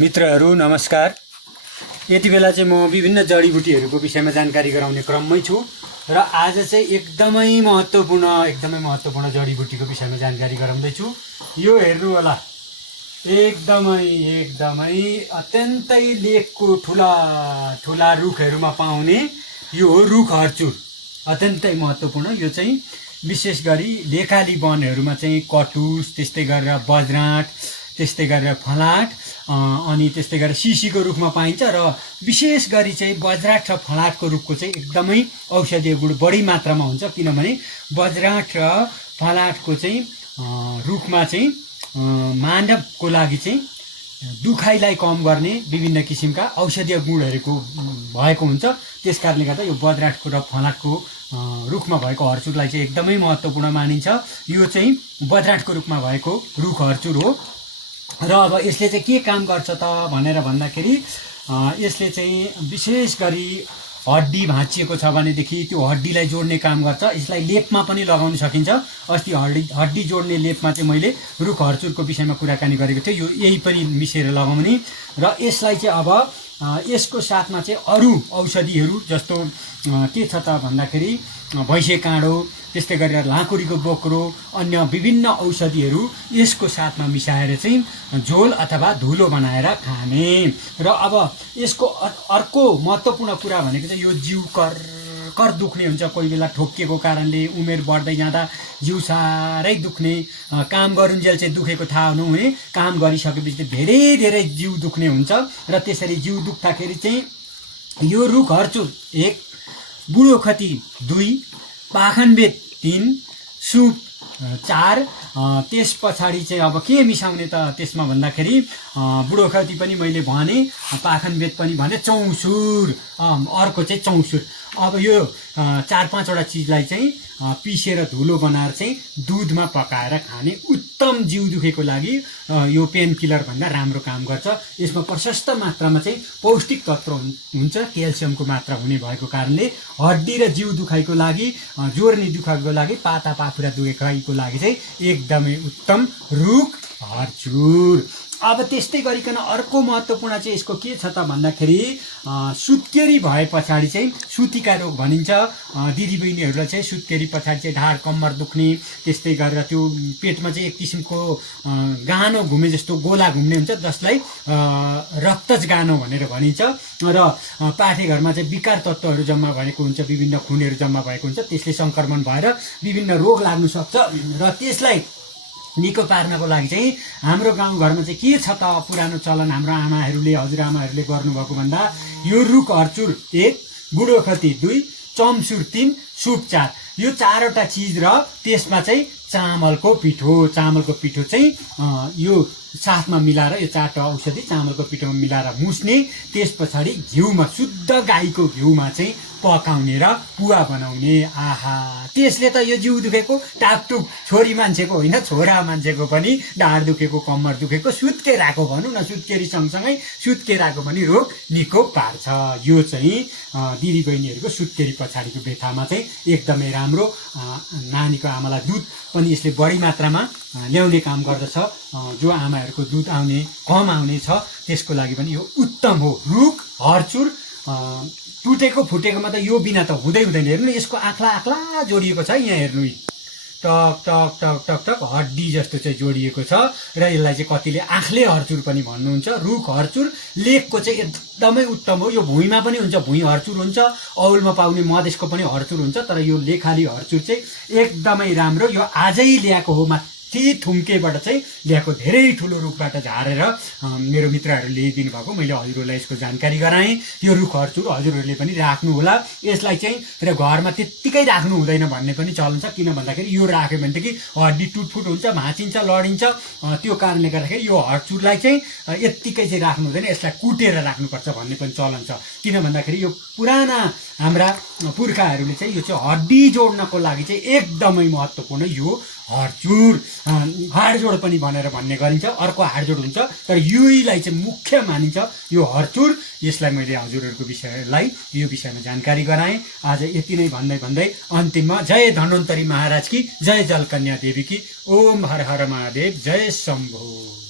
मित्रहरू नमस्कार। यति बेला चाहिँ म विभिन्न जडीबुटीहरूको विषयमा जानकारी गराउने क्रममै छु र आज चाहिँ एकदमै महत्त्वपूर्ण जडीबुटीको विषयमा जानकारी गराउँदै छु। यो हेर्नु होला, एकदमै अत्यन्तै लेकको ठुला रुखहरूमा पाउने यो हो रुख हर्चुर। अत्यन्तै महत्त्वपूर्ण। यो चाहिँ विशेष गरी लेकाली वनहरूमा चाहिँ कटुस, त्यस्तै गरेर बज्राँट, त्यस्तै गरेर फलाट अनि त्यस्तै गरेर सिसीको रुखमा पाइन्छ र विशेष गरी चाहिँ बज्राँट र फलाटको रुखको चाहिँ एकदमै औषधीय गुण बढी मात्रामा हुन्छ। किनभने बज्राँट र फलाटको चाहिँ रुखमा चाहिँ मानवको लागि चाहिँ दुखाइलाई कम गर्ने विभिन्न किसिमका औषधीय गुणहरूको भएको हुन्छ। त्यसकारणले गर्दा यो बज्राँटको र फलाटको रुखमा भएको हर्चुरलाई चाहिँ एकदमै महत्त्वपूर्ण मानिन्छ। यो चाहिँ बज्राँटको रुखमा भएको रुख हर्चुर हो र अब यसले चाहिँ के काम गर्छ त भनेर भन्दाखेरि यसले चाहिँ विशेष गरी हड्डी भाँचिएको छ भनेदेखि त्यो हड्डीलाई जोड्ने काम गर्छ। यसलाई लेपमा पनि लगाउन सकिन्छ। अस्ति हड्डी जोड्ने लेपमा चाहिँ मैले रुख हर्चुरको विषयमा कुराकानी गरेको थिएँ। यो यही पनि मिसेर लगाउने र यसलाई चाहिँ अब यसको साथमा चाहिँ अरू औषधिहरू जस्तो के छ त भन्दाखेरि भैँसे काँडो, त्यस्तै गरेर लाँकुरीको बोक्रो, अन्य विभिन्न औषधिहरू यसको साथमा मिसाएर चाहिँ झोल अथवा धुलो बनाएर खाने। र अब यसको अर्को महत्त्वपूर्ण कुरा भनेको चाहिँ यो जिउ कर दुख्ने हुन्छ। कोही बेला ठोकिएको कारणले उमेर बढ्दै जाँदा जिउ साह्रै दुख्ने, काम गरुन्जेल चाहिँ दुखेको थाहा नहुने, काम गरिसकेपछि धेरै जिउ दुख्ने हुन्छ। र त्यसरी जिउ दुख्दाखेरि चाहिँ यो रुख हर्चुर 1, बुढोखती 2, पाखनबेत 3, सुप 4। त्यस पछाडि चाहिँ अब के मिसाउने त त्यसमा भन्दाखेरि बुढोखती पनि मैले भने, पाखनबेत पनि भने, चौसुर अर्को चाहिँ चौसुर। अब यो 4-5वटा चिजलाई चाहिँ पिसेर धुलो बनाएर चाहिँ दुधमा पकाएर खाने उत्तम जिउ दुखेको लागि यो पेन किलर भन्दा राम्रो काम गर्छ। यसमा प्रशस्त मात्रामा चाहिँ पौष्टिक तत्त्व हुन्छ, क्याल्सियमको मात्रा हुने भएको कारणले हड्डी र जिउ दुखाइको लागि, जोर्नी दुखाइको लागि, पाता पाखुरा दुखाइको लागि चाहिँ एकदमै उत्तम रुख हर्चुर। अब त्यस्तै गरिकन अर्को महत्त्वपूर्ण चाहिँ यसको के छ त भन्दाखेरि सुत्केरी भए पछाडि चाहिँ सुतिका रोग भनिन्छ। दिदीबहिनीहरूलाई चाहिँ सुत्केरी पछाडि चाहिँ ढाड कम्मर दुख्ने, त्यस्तै गरेर त्यो पेटमा चाहिँ एक किसिमको गानो घुमे जस्तो गोला घुम्ने हुन्छ, जसलाई रक्तज गानो भनेर भनिन्छ। र पाठेघरमा चाहिँ विकार तत्त्वहरू जम्मा भएको हुन्छ, विभिन्न खुनहरू जम्मा भएको हुन्छ, त्यसले सङ्क्रमण भएर विभिन्न रोग लाग्न सक्छ। र त्यसलाई निको पार्नको लागि चाहिँ हाम्रो गाउँघरमा चाहिँ के छ त पुरानो चलन हाम्रो आमाहरूले, हजुरआमाहरूले गर्नुभएको भन्दा यो रुख हर्चुर 1, बुढोखती 2, चम्सुर 3, सुप 4, यो 4वटा चिज र त्यसमा चाहिँ चामलको पिठो चाहिँ यो साथमा मिलाएर यो 4वटा औषधि चामलको पिठोमा मिलाएर मुस्ने, त्यस पछाडि घिउमा, शुद्ध गाईको घिउमा चाहिँ पकाउने र पुवा बनाउने। आहा, त्यसले त यो जिउ दुखेको टाकटुक, छोरी मान्छेको होइन, छोरा मान्छेको पनि ढाड दुखेको, कम्मर दुखेको, सुत्केराको भनौँ न, सुत्केरी सँगसँगै सुत्केराको पनि रोग निको पार्छ। यो चाहिँ दिदीबहिनीहरूको सुत्केरी पछाडिको व्यथामा चाहिँ एकदमै राम्रो। नानीको आमालाई दुध पनि यसले बढी मात्रामा ल्याउने काम गर्दछ। जो आमाहरूको दुध कम आउने छ त्यसको लागि पनि यो उत्तम हो। रुख हर्चुर टुटेको फुटेकोमा त यो बिना त हुँदैन। हेर्नु, यसको आँख्ला जोडिएको छ। यहाँ हेर्नु, टक टक टक टक टक हड्डी जस्तो चाहिँ जोडिएको छ। र यसलाई चाहिँ कतिले आँखले हर्चुर पनि भन्नुहुन्छ। रुख हर्चुर लेकको चाहिँ एकदमै उत्तम हो। यो भुइँमा पनि हुन्छ, भुइँ हर्चुर हुन्छ, औलमा पाउने मधेसको पनि हर्चुर हुन्छ। तर यो लेखाली हर्चुर चाहिँ एकदमै राम्रो। यो आजै ल्याएको हो, माथि थुम्केबाट चाहिँ ल्याएको, धेरै ठुलो रुखबाट झारेर मेरो मित्रहरूले ल्याइदिनु भएको। मैले हजुरहरूलाई यसको जानकारी गराएँ। यो रुख हर्चुर हजुरहरूले पनि राख्नु होला। यसलाई चाहिँ र घरमा त्यत्तिकै राख्नु हुँदैन भन्ने पनि चलन छ। किन भन्दाखेरि यो राख्यो भनेदेखि हड्डी टुटफुट हुन्छ, भाँचिन्छ, लडिन्छ। त्यो कारणले गर्दाखेरि यो हर्चुरलाई चाहिँ यत्तिकै चाहिँ राख्नु हुँदैन, यसलाई कुटेर राख्नुपर्छ भन्ने पनि चलन छ। किन भन्दाखेरि यो पुराना हाम्रा पुर्खाहरूले चाहिँ यो चाहिँ हड्डी जोड्नको लागि चाहिँ एकदमै महत्त्वपूर्ण यो हर्चुर, हाडजोड पनि भनेर भन्ने गरिन्छ। अर्को हाडजोड हुन्छ, तर युलाई चाहिँ मुख्य मानिन्छ यो हर्चुर। यसलाई मैले हजुरहरूको यो विषयमा जानकारी गराएँ। आज यति नै भन्दै अन्तिममा जय धन्वन्तरी महाराज की, जय जलकन्या देवी की, ओम हर हर महादेव, जय शम्भो।